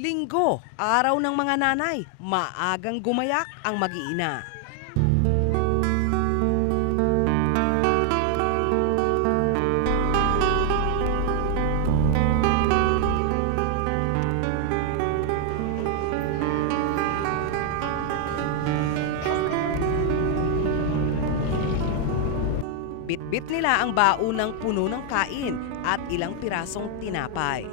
Linggo, araw ng mga nanay, maagang gumayak ang mag-iina. Bitbit nila ang baunang puno ng kain at ilang pirasong tinapay.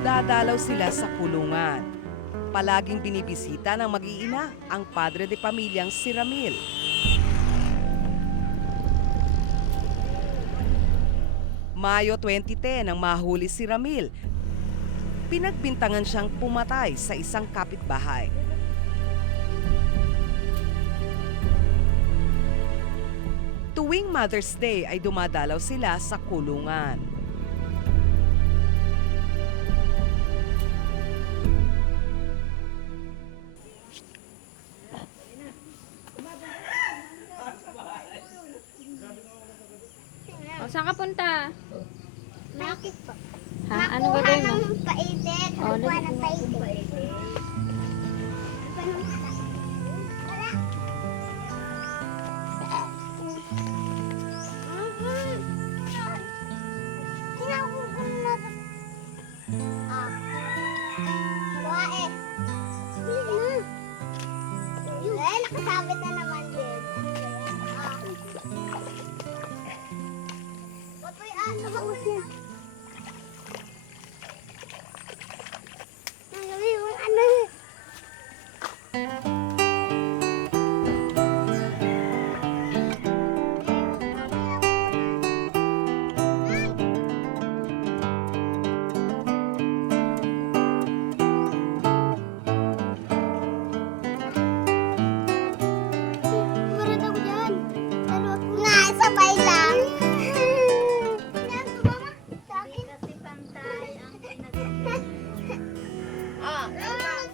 Dadalaw sila sa kulungan. Palaging binibisita ng mag-iina ang padre de pamilyang si Ramil. Mayo 2010 nang mahuli si Ramil. Pinagbintangan siyang pumatay sa isang kapitbahay. Tuwing Mother's Day ay dumadalaw sila sa kulungan. O, saan ka punta? Bakit po? Ha? Anong gagawin mo? Ng paitik. Oh, Nakuha ng paitik. Nakasabit na naman din. Patoy, sabak siya. Marunong ako dyan. Sabay lang. Sa akin. Kasi pantay ang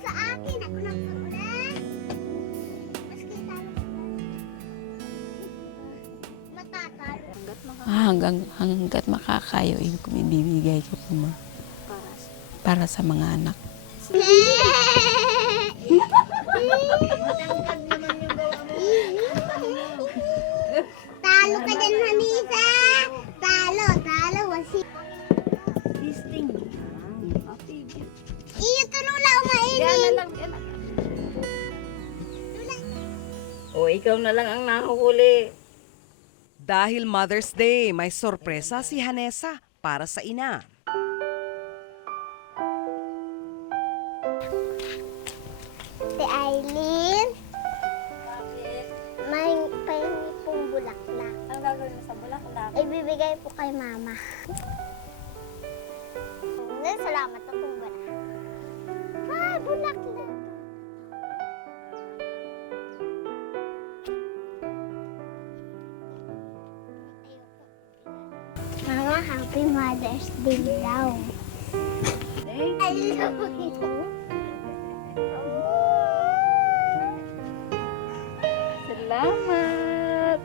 sa akin. Ako nagsulat. Maski talo. Matatalo. Hanggat makakayo, yun kung ibibigay ko po para sa mga anak. Talo ka dyan, Hanisa. Talo. Wasi. Iyo, tulula, umainin. O, ikaw na lang ang nahuli. Dahil Mother's Day, may sorpresa si Hanesa para sa ina. Si Aileen. May pahingi pong bulaklak. Anong gagawin mo sa bulaklak? Ibibigay po kay Mama. Salamat na pong bulaklak. Ay, bulaklak. Mama, Happy Mother's Day daw. I love you. Salamat!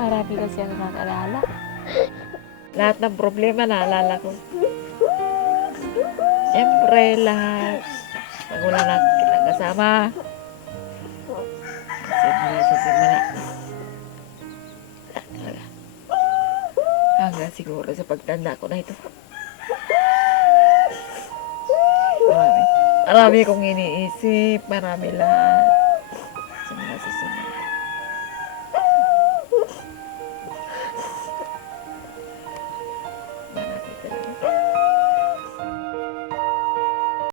Marami kasi ang nag-alala. Lahat ng problema naalala ko. Siyempre, lahat. Pag wala na kitang kasama. Simula sa simula. Hanggang siguro sa pagtanda ko na ito. Marami kong iniisip. Marami lahat. Simula sa simula.